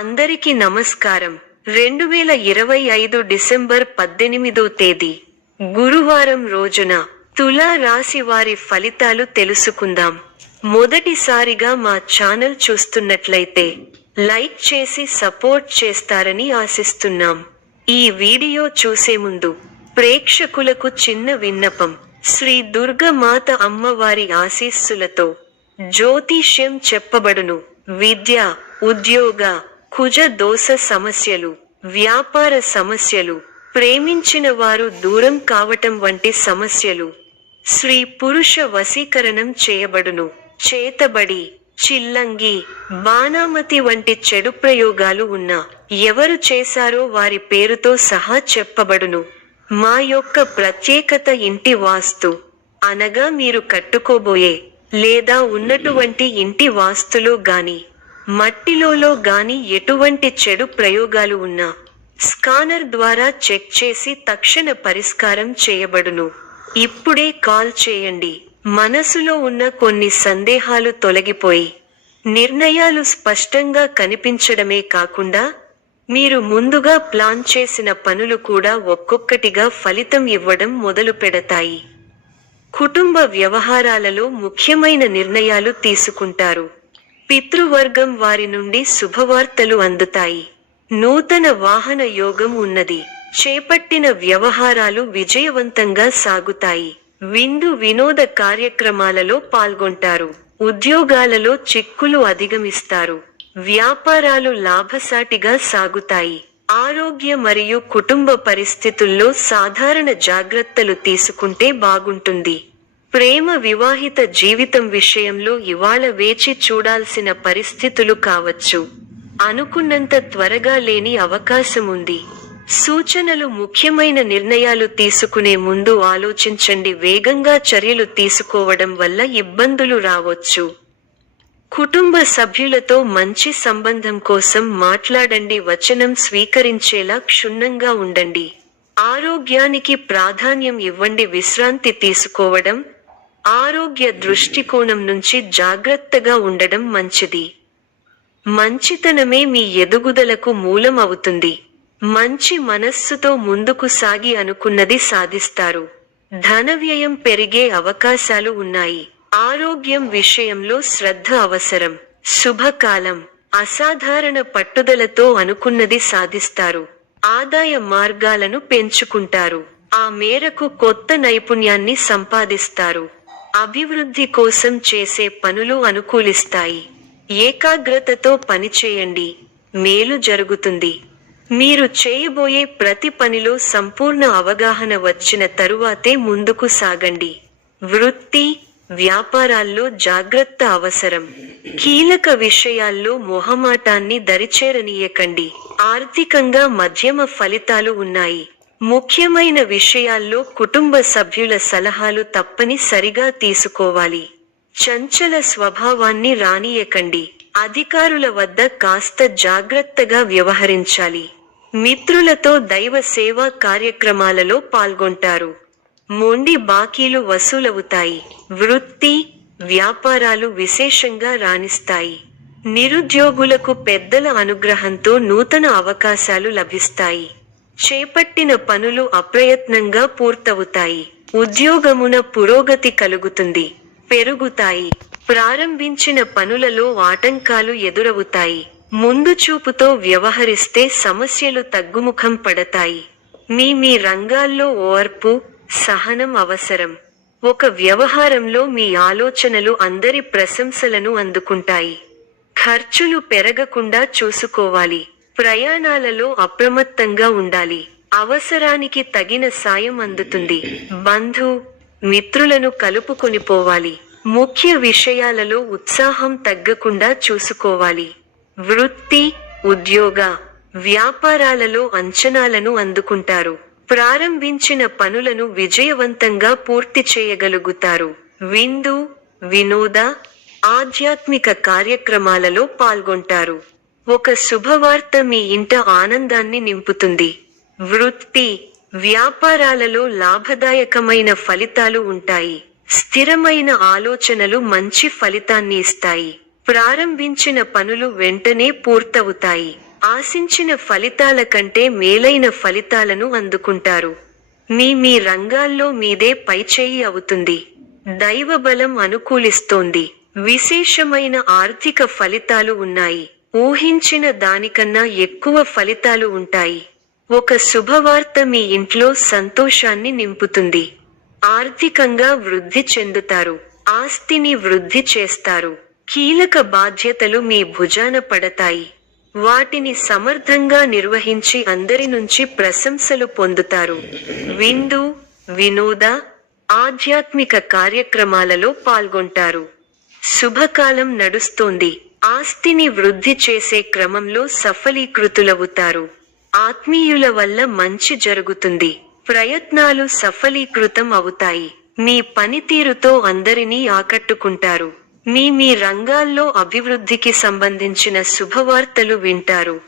అందరికీ నమస్కారం. 2025 డిసెంబర్ 18వ తేదీ గురువారం రోజున తులా రాశి వారి ఫలితాలు తెలుసుకుందాం. మొదటిసారిగా మా ఛానల్ చూస్తున్నట్లయితే లైక్ చేసి సపోర్ట్ చేస్తారని ఆశిస్తున్నాం. ఈ వీడియో చూసే ముందు ప్రేక్షకులకు చిన్న విన్నపం. శ్రీ దుర్గమాత అమ్మవారి ఆశీస్సులతో జ్యోతిష్యం చెప్పబడును. విద్య, ఉద్యోగ, కుజ దోష సమస్యలు, వ్యాపార సమస్యలు, ప్రేమించిన వారు దూరం కావటం వంటి సమస్యలు, స్త్రీ పురుష వశీకరణం చేయబడును. చేతబడి, చిల్లంగి, బాణామతి వంటి చెడు ప్రయోగాలు ఉన్నా ఎవరు చేశారో వారి పేరుతో సహా చెప్పబడును. మా యొక్క ప్రత్యేకత ఇంటి వాస్తు అనగా మీరు కట్టుకోబోయే లేదా ఉన్నటువంటి ఇంటి వాస్తులో గాని మట్టిలో గాని ఎటువంటి చెడు ప్రయోగాలు ఉన్నా స్కానర్ ద్వారా చెక్ చేసి తక్షణ పరిష్కారం చేయబడును. ఇప్పుడే కాల్ చేయండి. మనసులో ఉన్న కొన్ని సందేహాలు తొలగిపోయి నిర్ణయాలు స్పష్టంగా కనిపించడమే కాకుండా మీరు ముందుగా ప్లాన్ చేసిన పనులు కూడా ఒక్కొక్కటిగా ఫలితం ఇవ్వడం మొదలు పెడతాయి. కుటుంబ వ్యవహారాలలో ముఖ్యమైన నిర్ణయాలు తీసుకుంటారు. పితృవర్గం వారి నుండి శుభవార్తలు అందుతాయి. నూతన వాహన యోగం ఉన్నది. చేపట్టిన వ్యవహారాలు విజయవంతంగా సాగుతాయి. విందు వినోద కార్యక్రమాలలో పాల్గొంటారు. ఉద్యోగాలలో చిక్కులు అధిగమిస్తారు. వ్యాపారాలు లాభసాటిగా సాగుతాయి. ఆరోగ్య మరియు కుటుంబ పరిస్థితుల్లో సాధారణ జాగ్రత్తలు తీసుకుంటే బాగుంటుంది. ప్రేమ వివాహిత జీవితం విషయంలో ఇవాళ వేచి చూడాల్సిన పరిస్థితులు కావచ్చు. అనుకున్నంత త్వరగా లేని అవకాశం ఉంది. సూచనలు: ముఖ్యమైన నిర్ణయాలు తీసుకునే ముందు ఆలోచించండి. వేగంగా చర్యలు తీసుకోవడం వల్ల ఇబ్బందులు రావచ్చు. కుటుంబ సభ్యులతో మంచి సంబంధం కోసం మాట్లాడండి. వచనం స్వీకరించేలా క్షుణ్ణంగా ఉండండి. ఆరోగ్యానికి ప్రాధాన్యం ఇవ్వండి. విశ్రాంతి తీసుకోవడం, ఆరోగ్య దృష్టికోణం నుంచి జాగ్రత్తగా ఉండడం మంచిది. మంచితనమే మీ ఎదుగుదలకు మూలం అవుతుంది. మంచి మనస్సుతో ముందుకు సాగి అనుకున్నది సాధిస్తారు. ధన వ్యయం పెరిగే అవకాశాలు ఉన్నాయి. ఆరోగ్యం విషయంలో శ్రద్ధ అవసరం. శుభకాలం. అసాధారణ పట్టుదలతో అనుకున్నది సాధిస్తారు. ఆదాయ మార్గాలను పెంచుకుంటారు. ఆ మేరకు కొత్త నైపుణ్యాన్ని సంపాదిస్తారు. అభివృద్ధి కోసం చేసే పనులు అనుకూలిస్తాయి. ఏకాగ్రతతో పనిచేయండి. మేలు జరుగుతుంది. మీరు చేయబోయే ప్రతి పనిలో సంపూర్ణ అవగాహన వచ్చిన తరువాతే ముందుకు సాగండి. వృత్తి, వ్యాపారాల్లో జాగ్రత్త అవసరం. కీలక విషయాల్లో మొహమాటాన్ని దరిచేరనీయకండి. ఆర్థికంగా మధ్యమ ఫలితాలు ఉన్నాయి. ముఖ్యమైన విషయాల్లో కుటుంబ సభ్యుల సలహాలు తప్పనిసరిగా తీసుకోవాలి. చంచల స్వభావాన్ని రానీయకండి. అధికారుల వద్ద కాస్త జాగ్రత్తగా వ్యవహరించాలి. మిత్రులతో దైవ సేవా కార్యక్రమాలలో పాల్గొంటారు. మొండి బాకీలు వసూలవుతాయి. వృత్తి, వ్యాపారాలు విశేషంగా రాణిస్తాయి. నిరుద్యోగులకు పెద్దల అనుగ్రహంతో నూతన అవకాశాలు లభిస్తాయి. చేపట్టిన పనులు అప్రయత్నంగా పూర్తవుతాయి. ఉద్యోగమున పురోగతి కలుగుతుంది. పెరుగుతాయి. ప్రారంభించిన పనులలో ఆటంకాలు ఎదురవుతాయి. ముందు చూపుతో వ్యవహరిస్తే సమస్యలు తగ్గుముఖం పడతాయి. మీ రంగాల్లో ఓర్పు, సహనం అవసరం. ఒక వ్యవహారంలో మీ ఆలోచనలు అందరి ప్రశంసలను అందుకుంటాయి. ఖర్చులు పెరగకుండా చూసుకోవాలి. ప్రయాణాలలో అప్రమత్తంగా ఉండాలి. అవసరానికి తగిన సాయం అందుతుంది. బంధు, మిత్రులను కలుపుకొనిపోవాలి. ముఖ్య విషయాలలో ఉత్సాహం తగ్గకుండా చూసుకోవాలి. వృత్తి, ఉద్యోగ, వ్యాపారాలలో అంచనాలను అందుకుంటారు. ప్రారంభించిన పనులను విజయవంతంగా పూర్తి చేయగలుగుతారు. విందు, వినోద, ఆధ్యాత్మిక కార్యక్రమాలలో పాల్గొంటారు. ఒక శుభవార్త మీ ఇంట ఆనందాన్ని నింపుతుంది. వృత్తి, వ్యాపారాలలో లాభదాయకమైన ఫలితాలు ఉంటాయి. స్థిరమైన ఆలోచనలు మంచి ఫలితాన్ని ఇస్తాయి. ప్రారంభించిన పనులు వెంటనే పూర్తవుతాయి. ఆశించిన ఫలితాల కంటే మేలైన ఫలితాలను అందుకుంటారు. మీ రంగాల్లో మీదే పైచేయి అవుతుంది. దైవబలం అనుకూలిస్తోంది. విశేషమైన ఆర్థిక ఫలితాలు ఉన్నాయి. ఊహించిన దానికన్నా ఎక్కువ ఫలితాలు ఉంటాయి. ఒక శుభవార్త మీ ఇంట్లో సంతోషాన్ని నింపుతుంది. ఆర్థికంగా వృద్ధి చెందుతారు. ఆస్తిని వృద్ధి చేస్తారు. కీలక బాధ్యతలు మీ భుజాన పడతాయి. వాటిని సమర్థంగా నిర్వహించి అందరి నుంచి ప్రశంసలు పొందుతారు. విందు, వినోద, ఆధ్యాత్మిక కార్యక్రమాలలో పాల్గొంటారు. శుభకాలం నడుస్తోంది. ఆస్తిని వృద్ధి చేసే క్రమంలో సఫలీకృతులవుతారు. ఆత్మీయుల వల్ల మంచి జరుగుతుంది. ప్రయత్నాలు సఫలీకృతం అవుతాయి. మీ పనితీరుతో అందరినీ ఆకట్టుకుంటారు. మీ రంగాల్లో అభివృద్ధికి సంబంధించిన శుభవార్తలు వింటారు.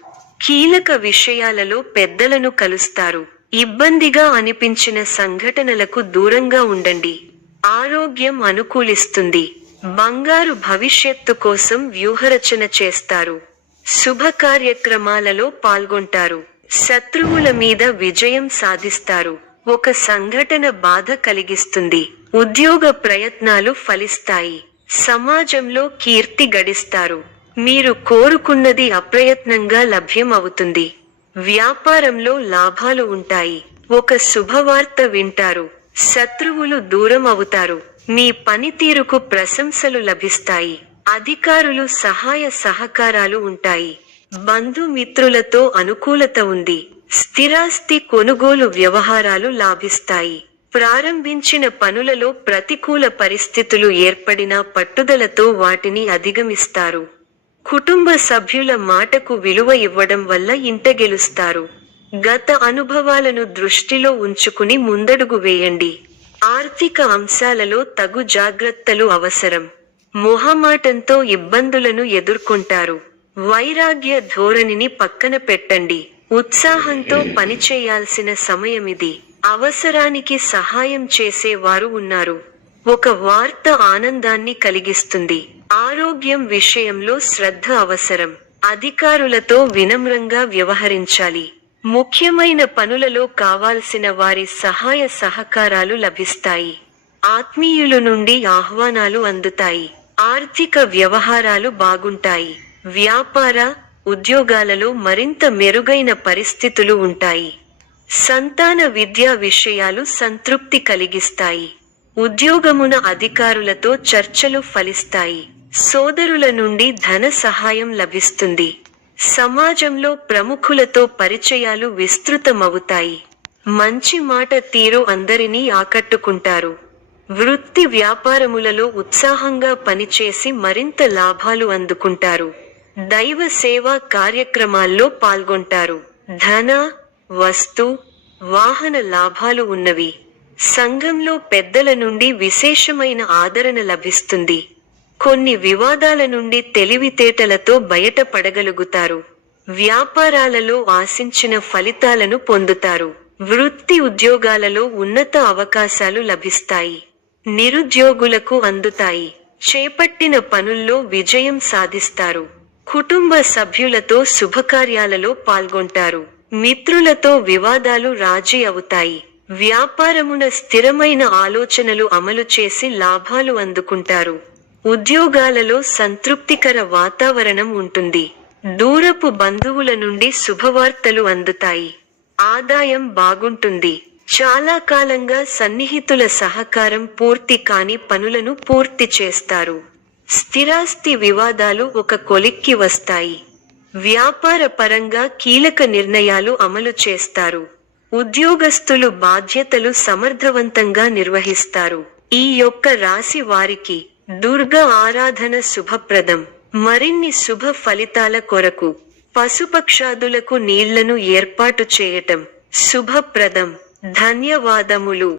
కీలక విషయాలలో పెద్దలను కలుస్తారు. ఇబ్బందిగా అనిపించిన సంఘటనలకు దూరంగా ఉండండి. ఆరోగ్యం అనుకూలిస్తుంది. బంగారు భవిష్యత్తు కోసం వ్యూహరచన చేస్తారు. శుభ కార్యక్రమాలలో పాల్గొంటారు. శత్రువుల మీద విజయం సాధిస్తారు. ఒక సంఘటన బాధ కలిగిస్తుంది. ఉద్యోగ ప్రయత్నాలు ఫలిస్తాయి. సమాజంలో కీర్తి గడిస్తారు. మీరు కోరుకున్నది అప్రయత్నంగా లభ్యం అవుతుంది. వ్యాపారంలో లాభాలు ఉంటాయి. ఒక శుభవార్త వింటారు. శత్రువులు దూరం అవుతారు. మీ పనితీరుకు ప్రశంసలు లభిస్తాయి. అధికారులు సహాయ సహకారాలు ఉంటాయి. బంధుమిత్రులతో అనుకూలత ఉంది. స్థిరాస్తి కొనుగోలు వ్యవహారాలు లాభిస్తాయి. ప్రారంభించిన పనులలో ప్రతికూల పరిస్థితులు ఏర్పడినా పట్టుదలతో వాటిని అధిగమిస్తారు. కుటుంబ సభ్యుల మాటకు విలువ ఇవ్వడం వల్ల ఇంట గెలుస్తారు. గత అనుభవాలను దృష్టిలో ఉంచుకుని ముందడుగు వేయండి. ఆర్థిక అంశాలలో తగు జాగ్రత్తలు అవసరం. మొహమాటంతో ఇబ్బందులను ఎదుర్కొంటారు. వైరాగ్య ధోరణిని పక్కన పెట్టండి. ఉత్సాహంతో పనిచేయాల్సిన సమయమిది. అవసరానికి సహాయం చేసేవారు ఉన్నారు. ఒక వార్త ఆనందాన్ని కలిగిస్తుంది. ఆరోగ్యం విషయంలో శ్రద్ధ అవసరం. అధికారులతో వినమ్రంగా వ్యవహరించాలి. ముఖ్యమైన పనులలో కావాల్సిన వారి సహాయ సహకారాలు లభిస్తాయి. ఆత్మీయుల నుండి ఆహ్వానాలు అందుతాయి. ఆర్థిక వ్యవహారాలు బాగుంటాయి. వ్యాపార, ఉద్యోగాలలో మరింత మెరుగైన పరిస్థితులు ఉంటాయి. సంతాన విద్యా విషయాలు సంతృప్తి కలిగిస్తాయి. ఉద్యోగమున అధికారులతో చర్చలు ఫలిస్తాయి. సోదరుల నుండి ధన సహాయం లభిస్తుంది. సమాజంలో ప్రముఖులతో పరిచయాలు విస్తృతమవుతాయి. మంచి మాట తీరు అందరినీ ఆకట్టుకుంటారు. వృత్తి వ్యాపారములలో ఉత్సాహంగా పనిచేసి మరింత లాభాలు అందుకుంటారు. దైవ సేవా కార్యక్రమాల్లో పాల్గొంటారు. ధన, వస్తు, వాహన లాభాలు ఉన్నవి. సంఘంలో పెద్దల నుండి విశేషమైన ఆదరణ లభిస్తుంది. కొన్ని వివాదాల నుండి తెలివితేటలతో బయటపడగలుగుతారు. వ్యాపారాలలో ఆశించిన ఫలితాలను పొందుతారు. వృత్తి ఉద్యోగాలలో ఉన్నత అవకాశాలు లభిస్తాయి. నిరుద్యోగులకు అందుతాయి. చేపట్టిన పనుల్లో విజయం సాధిస్తారు. కుటుంబ సభ్యులతో శుభకార్యాలలో పాల్గొంటారు. మిత్రులతో వివాదాలు రాజీ అవుతాయి. వ్యాపారమున స్థిరమైన ఆలోచనలు అమలు చేసి లాభాలు అందుకుంటారు. ఉద్యోగాలలో సంతృప్తికర వాతావరణం ఉంటుంది. దూరపు బంధువుల నుండి శుభవార్తలు అందుతాయి. ఆదాయం బాగుంటుంది. చాలా కాలంగా సన్నిహితుల సహకారం పూర్తి కాని పనులను పూర్తి చేస్తారు. స్థిరాస్తి వివాదాలు ఒక కొలిక్కి వస్తాయి. వ్యాపార పరంగా కీలక నిర్ణయాలు అమలు చేస్తారు. ఉద్యోగస్తులు బాధ్యతలు సమర్థవంతంగా నిర్వహిస్తారు. ఈ యొక్క రాశి వారికి దుర్గా ఆరాధన శుభప్రదం. మరిన్ని శుభ ఫలితాల కొరకు పశుపక్షాదులకు నీళ్లను ఏర్పాటు చేయటం శుభప్రదం. ధన్యవాదములు.